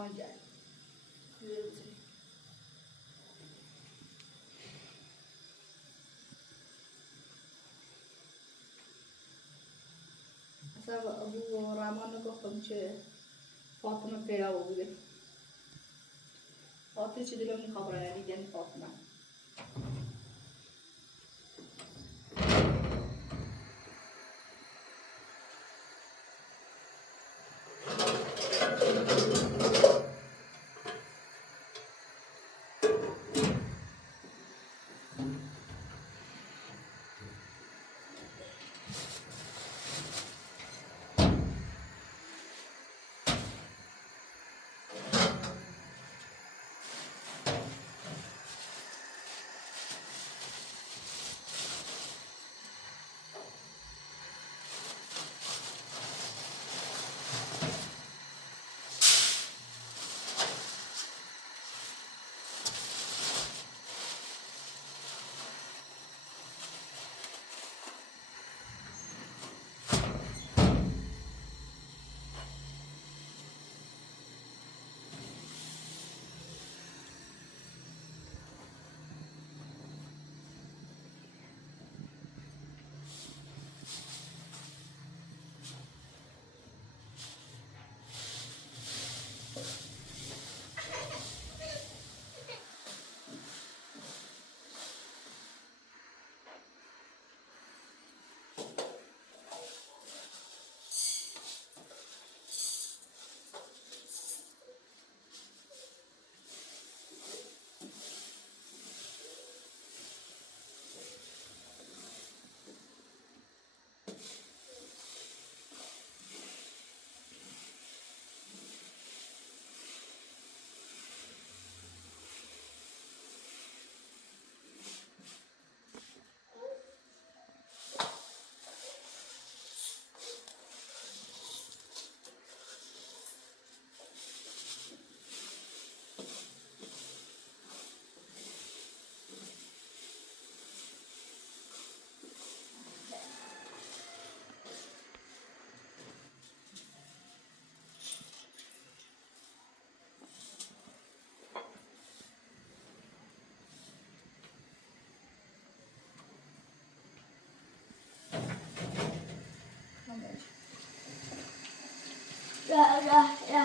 পাওয়া যায়। Sabe, bu Raman'ı kapınca Fatma Pera oldu. Fatma için de onu kabul edildi Fatma. Ya ya ya.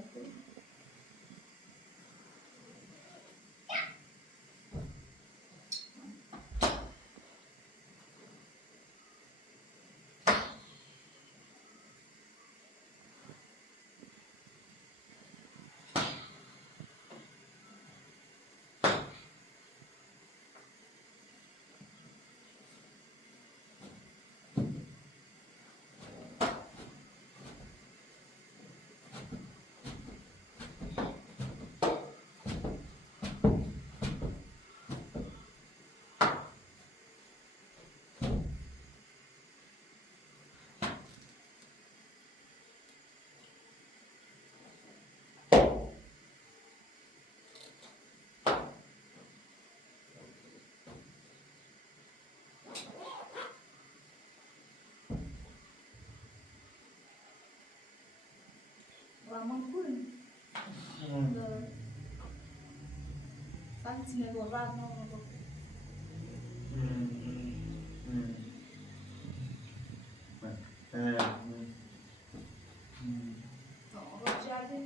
nanti. Ramang pun. Kan sini orang mau. Orang jadi.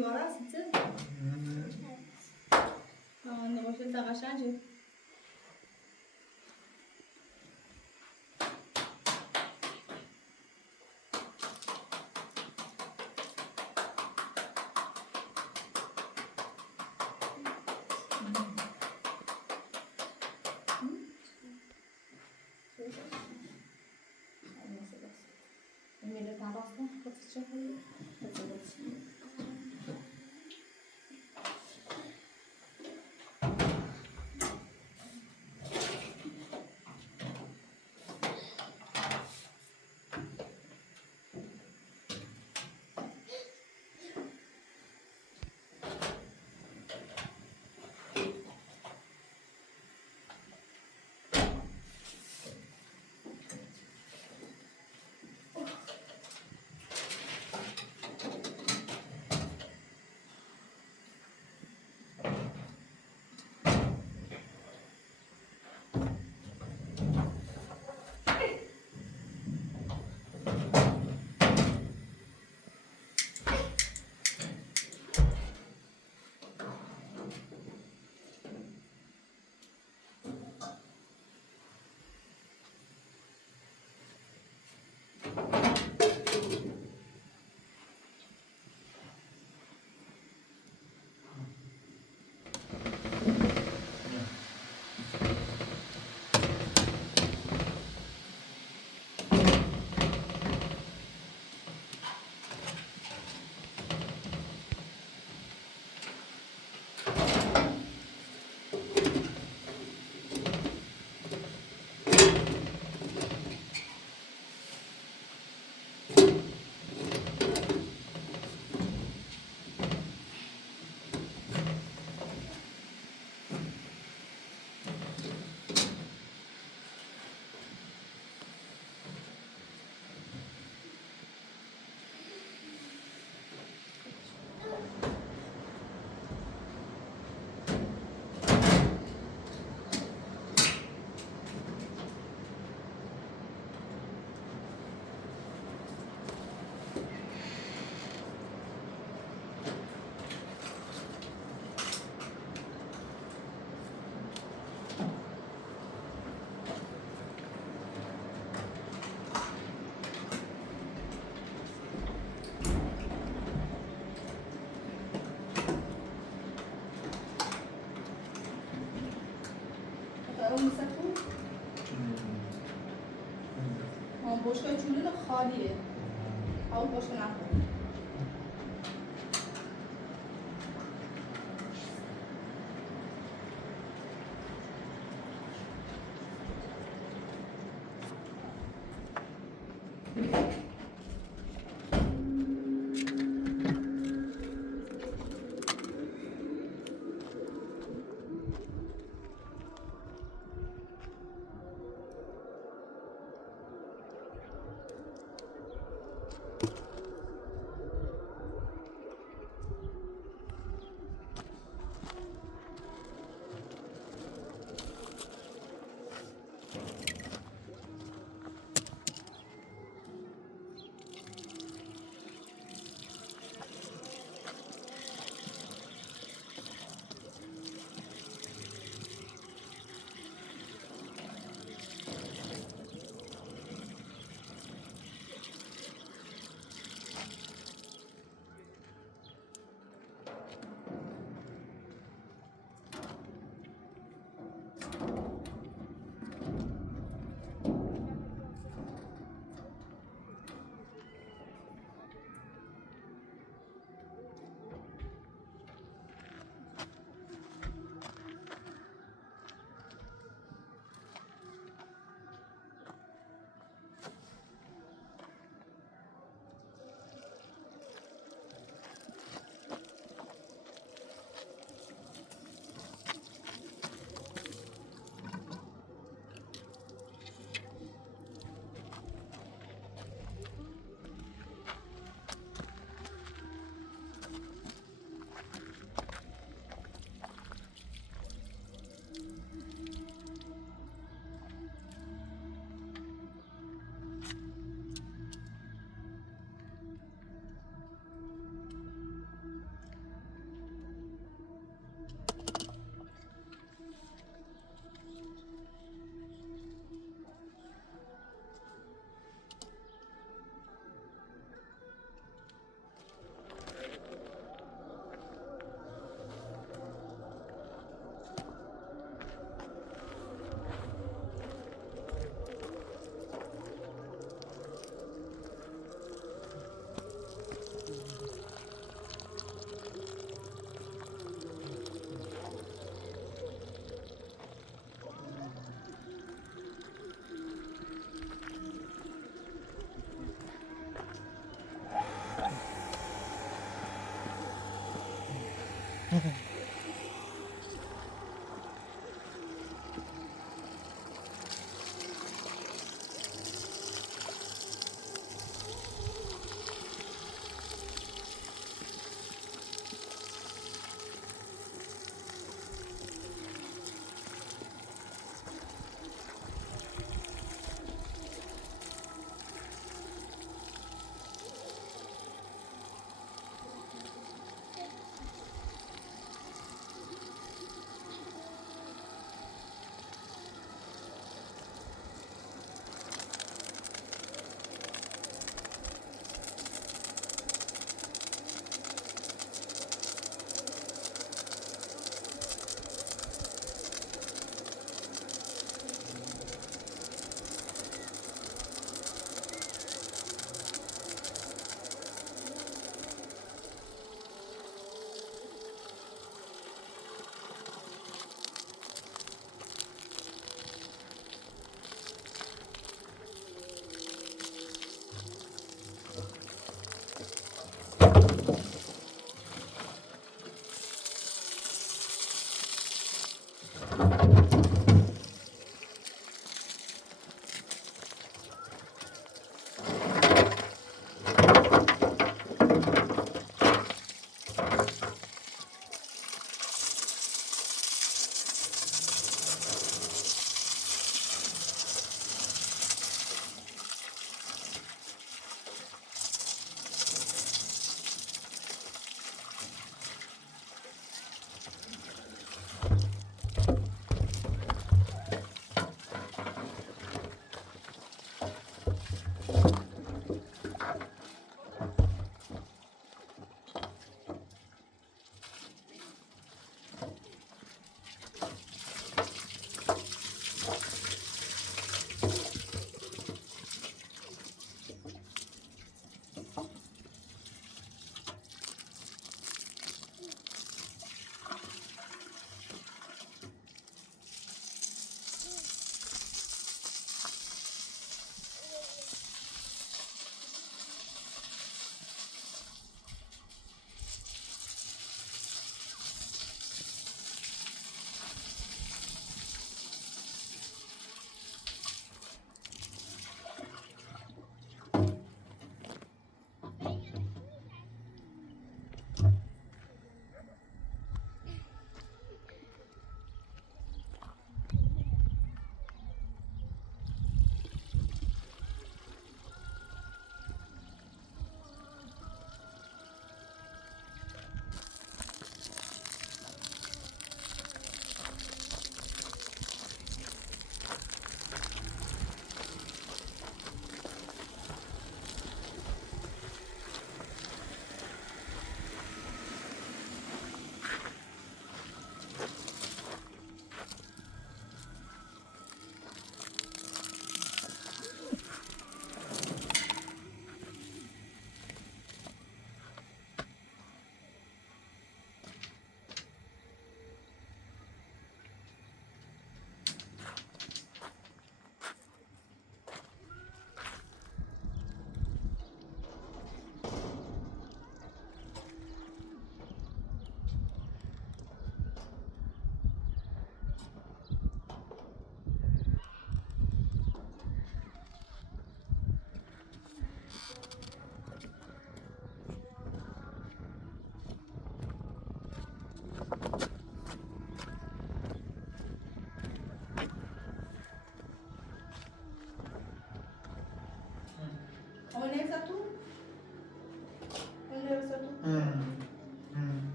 دیواره هستی چه؟ نباشه دقیقا میره تراس کن خودت چه کنی؟ اون مسکو باشگاه چونه خالیه اون باشگاه نخور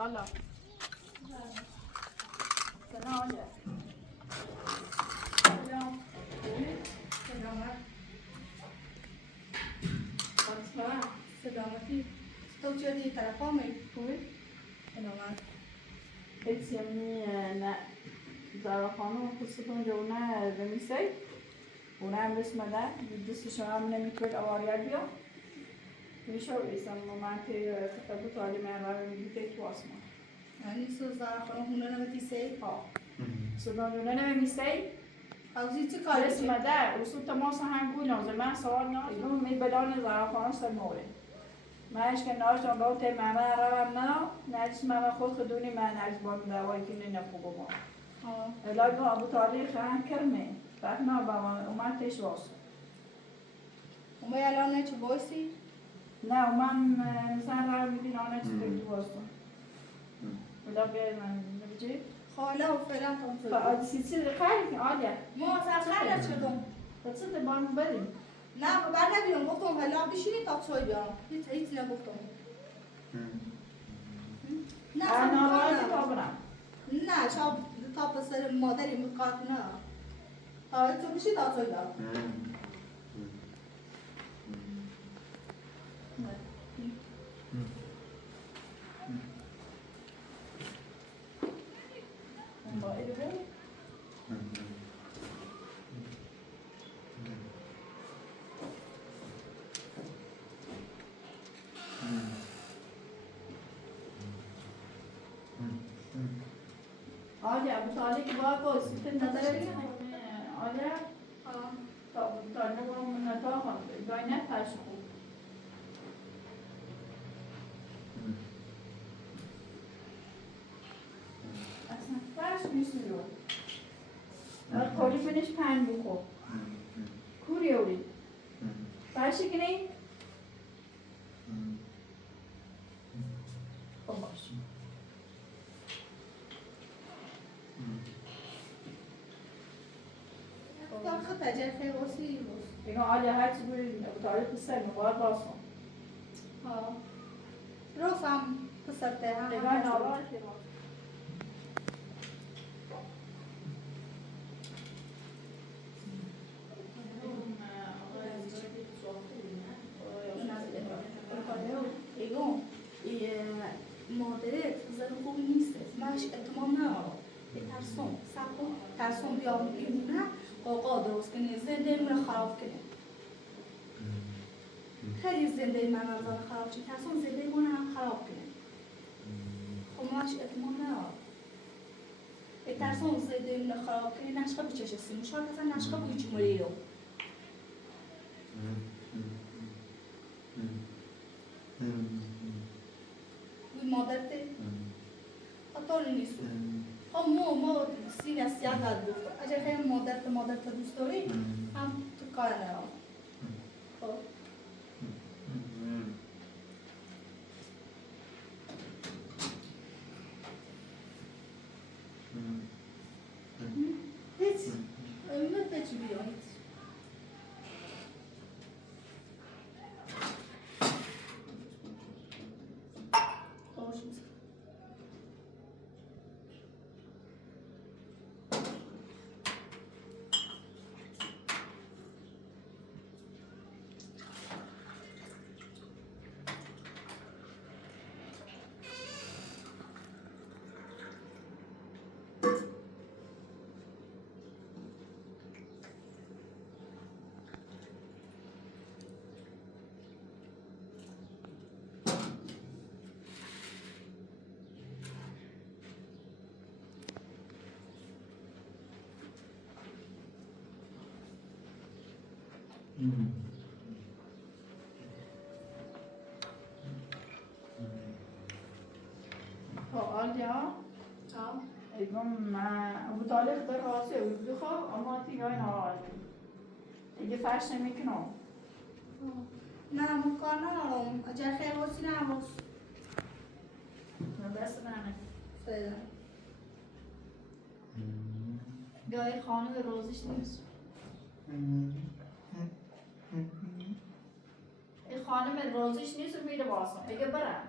لالا سلام آجا سلام سلامت سلامتی تو چه طرف ها می خوبی؟ سلامت هیچ یعنی نه زاراخانه خصوصا جونه رمیسی اونه هم رسمده دستشون هم نمیتوید آواریت بیا میشه ایسان مومن که کتابو تعلیم اول میگیده تو آسمان یعنی سو زاراخانه هونه نمیتیسی؟ ها سودان جونه نمیسی؟ اوزی چه کاری؟ رسمده اصول تماس هم گوی نازه من سوال اینا می بدان زاراخانه سر موره منش که ناشتم باو تی ماما روم نه نجس ماما خود خدونی من نجس بام دوایی که نفوگو ما الهی با ابو طالب خان کرمه بعد نه با من اومد تیش واسه اومه الان نه چه بایسی؟ نه من مثلا رو میدین آنه چه تیش واسه ولی بیای من نبجی؟ خاله و فعلا تام شد سی خیلی آلیه ما اصلا خیلی شدم بچه بام بریم نه بابا نبیام گفتم حالا بشینی تا چای بیارم هیچ نگفتم نه اصلا نه شب تا پسر مادری مکات نه تا تو بشی تا چای بیارم با ایده بریم آجا ابو طالب که باید با سیستم نداره آجا تا ابو طالب با من نتا خواهد گاهی نترش خوب اصلا فرش نیست رو کاری بینش پن بخور کوری اولی فرشی کنی؟ خب باش خب تجربه خیلی واسه اینا آجا هر چی بودید ابو طالب پسر مبار باسم روزم پسر ده هم نگاه نابار که باز مادرت زن خوبی نیست ماش اتمام ندارم ترسون بیام ایمونه قاقا درست کنی زنده من خراب کنی خیلی زنده من خراب شد ترسون زنده من هم خراب کنی خب ماش اتمام ندارم ترسون زنده من خراب کنی نشقه بچشه سیمو شاید اصلا نشقه بوی چی مریو بوی مادرته خطاری نیست خب ما سین از سیاه داد بود اگر خیلی مادرت دوست داری هم تو کار نرام خب هیچ امید چی بیایید آلیا ایگم ابو طالب در راسته و بخواب اما تیگای ناراضی دیگه فرش نمیکنم نه مکان ندارم اجر خیلی واسی نباس دست منه فعلا گاهی خانه روزش نیست این خانم روزش نیست و میره باسم اگه برم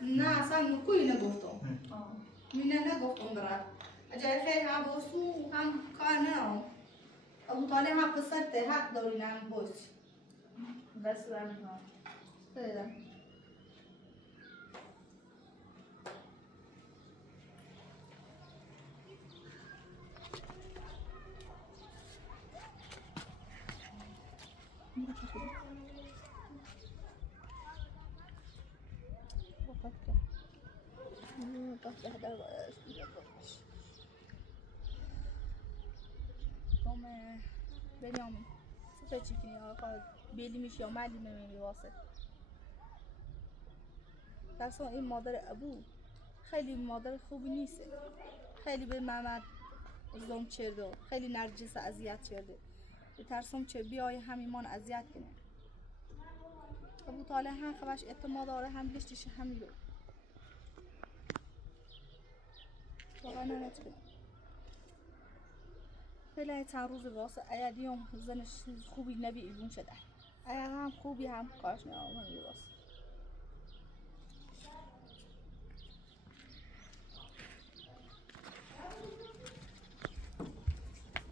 نه اصلا کوی نگفتم مینه نگفتم برات اجای خیر هم بوسو هم کار نه ابو طالب هم پسرته حق داری نم بوس بس دارم سیدم Come vediamo se ci finiamo بیلیمش یا معلم میواسه درسان این مادر ابو خیلی مادر خوبی نیست خیلی به محمد ظلم کرده خیلی نرجس اذیت کرده به ترسم چه بیای همیمان اذیت کنه ابو طالب هم خواهش اعتماد داره هم لشتش همین رو واقعا نمیتونه فعلا چند روز واسه ایادیوم زنش خوبی نبی ایلون شده ایا هم خوبی هم کارش نمی‌آمد واسه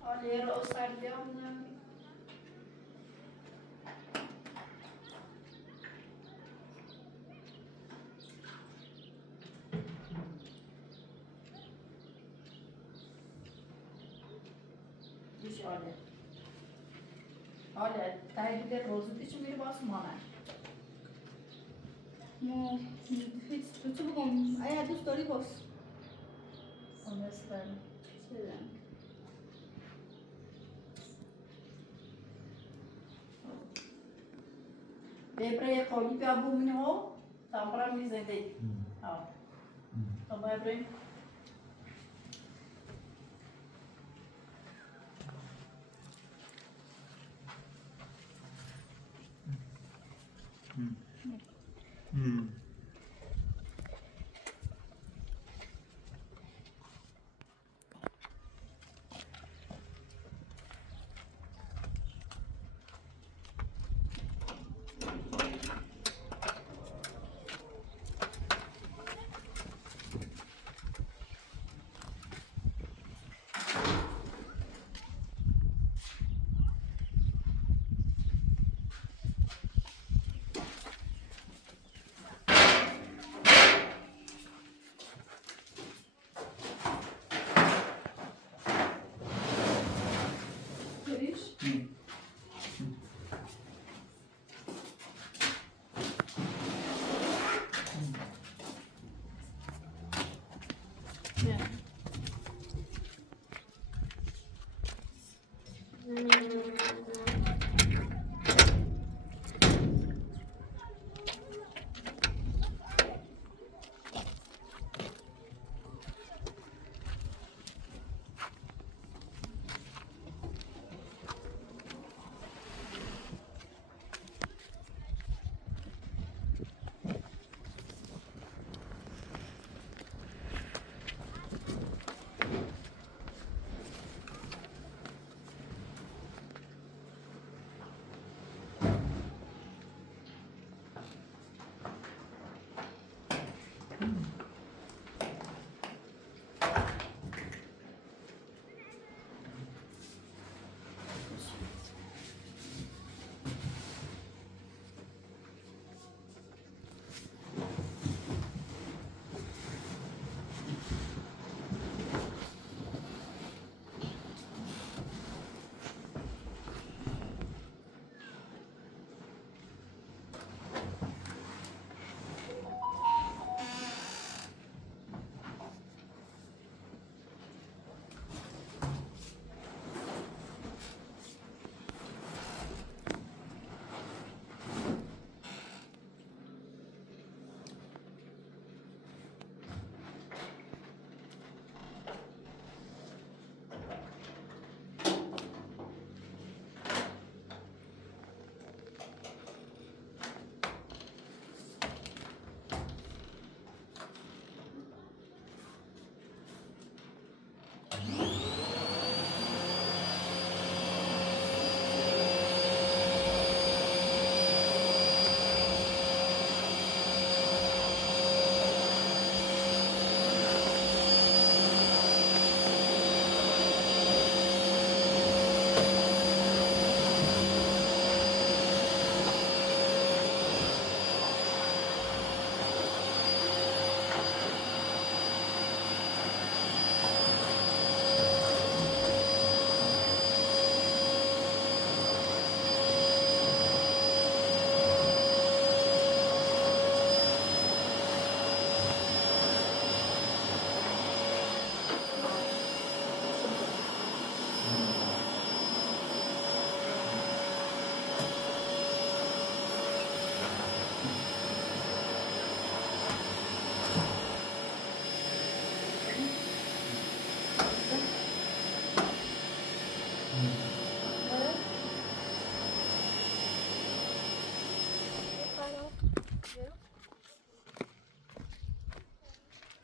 آلیه رو سردیام آلیه تایی دیگه روزی دیشو میری باز مانه نه هیچ تو چی بگم ایا دوست داری باز آمستن چیدن ببره قولی بیا بومینه ها تامپرا میزنده ها تو ببره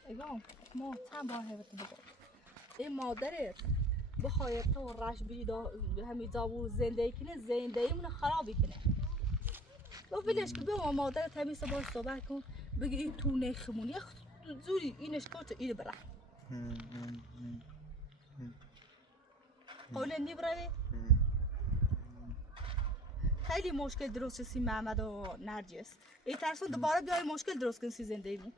اگه ما چند بار هفته بگم این مادرت بخوای تو رش بیدا همین جاو زندگی کنه زندگی من خرابی کنه تو ولش که بیا مادرت همین باش صحبت کن بگی این تو نخمون یه زوری اینش کارت اینو بره قول نیبره خیلی مشکل درست سی محمد و نرجس ای ترسون دوباره بیای مشکل درست کن سی زندگی مون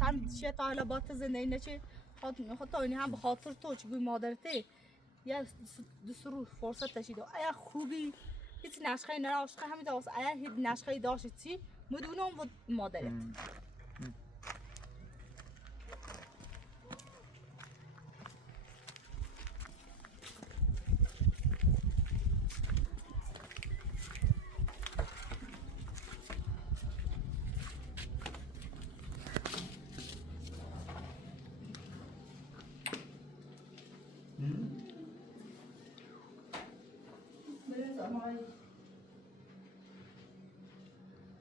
چند شیء تا حالا بات زندگی نچه خاطر اینی هم به خاطر تو چه گوی مادرته یه دستور فرصت تشید ایا خوبی هیچ نشخه نراشته همین داست ایا هیچ نشخه داشت چی مدونم و مادرت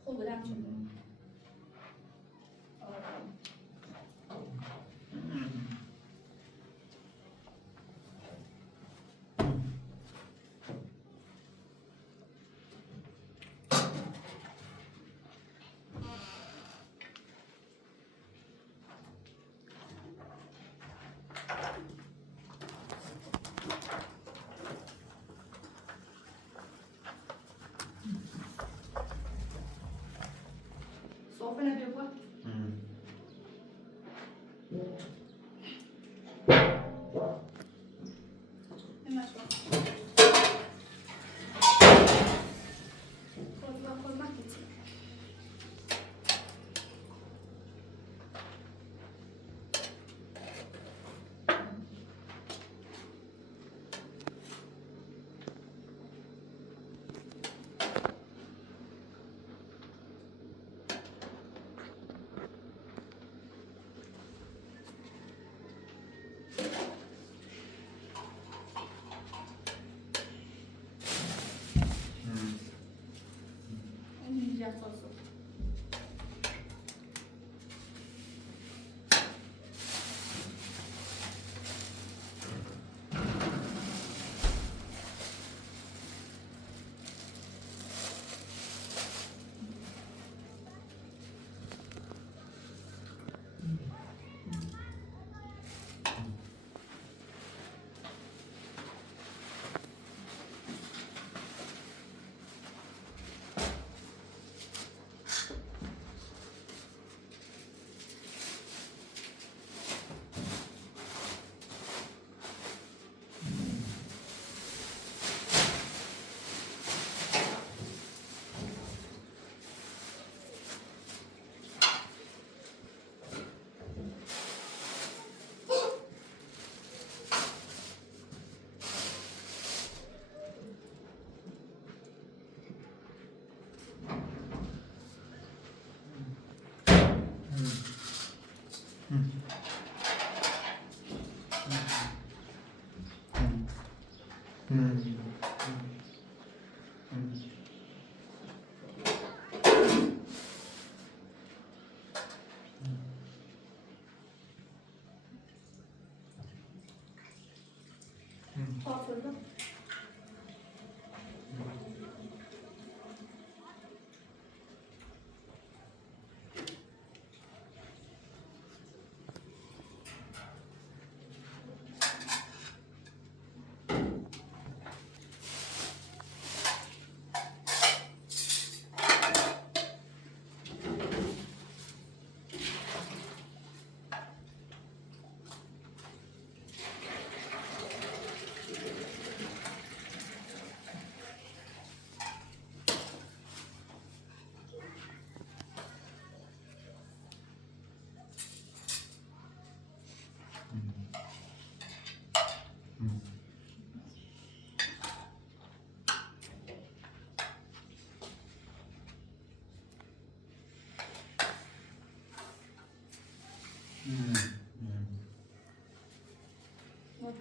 خوب بدم چه صافه نبیه با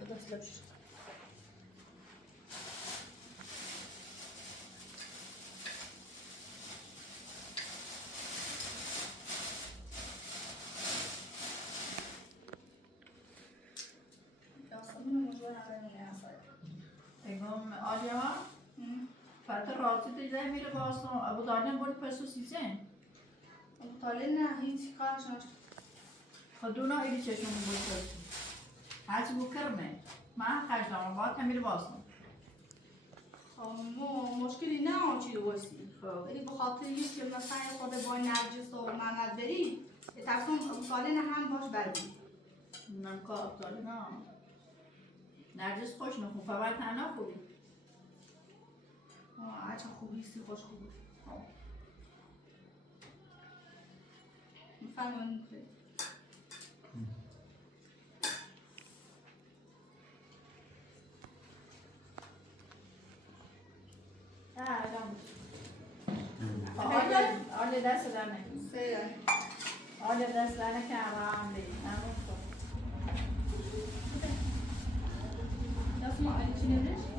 دست لبش Egom Alya Fatır rahatsız ediyor میره واسه ابو دانیم بود پسو سیزن طالع نه هیچ کارش نشد خدونا ایلی چشم بود پسو هرچی بود کرمه من خشدم باید میره واسه ما مشکلی نه آنچی واسه ولی به خاطر اینکه مثلا خود با نرجس و محمد بری تصمیم طالع نه هم باش بردی نمکار طالع نه نرجس خوش نخون فقط تنها خوبی چه خوبی سی خوش خوبی میفرمایید آله دست دانه سه آله دست دانه که آرام دی دست ما چی نمیشه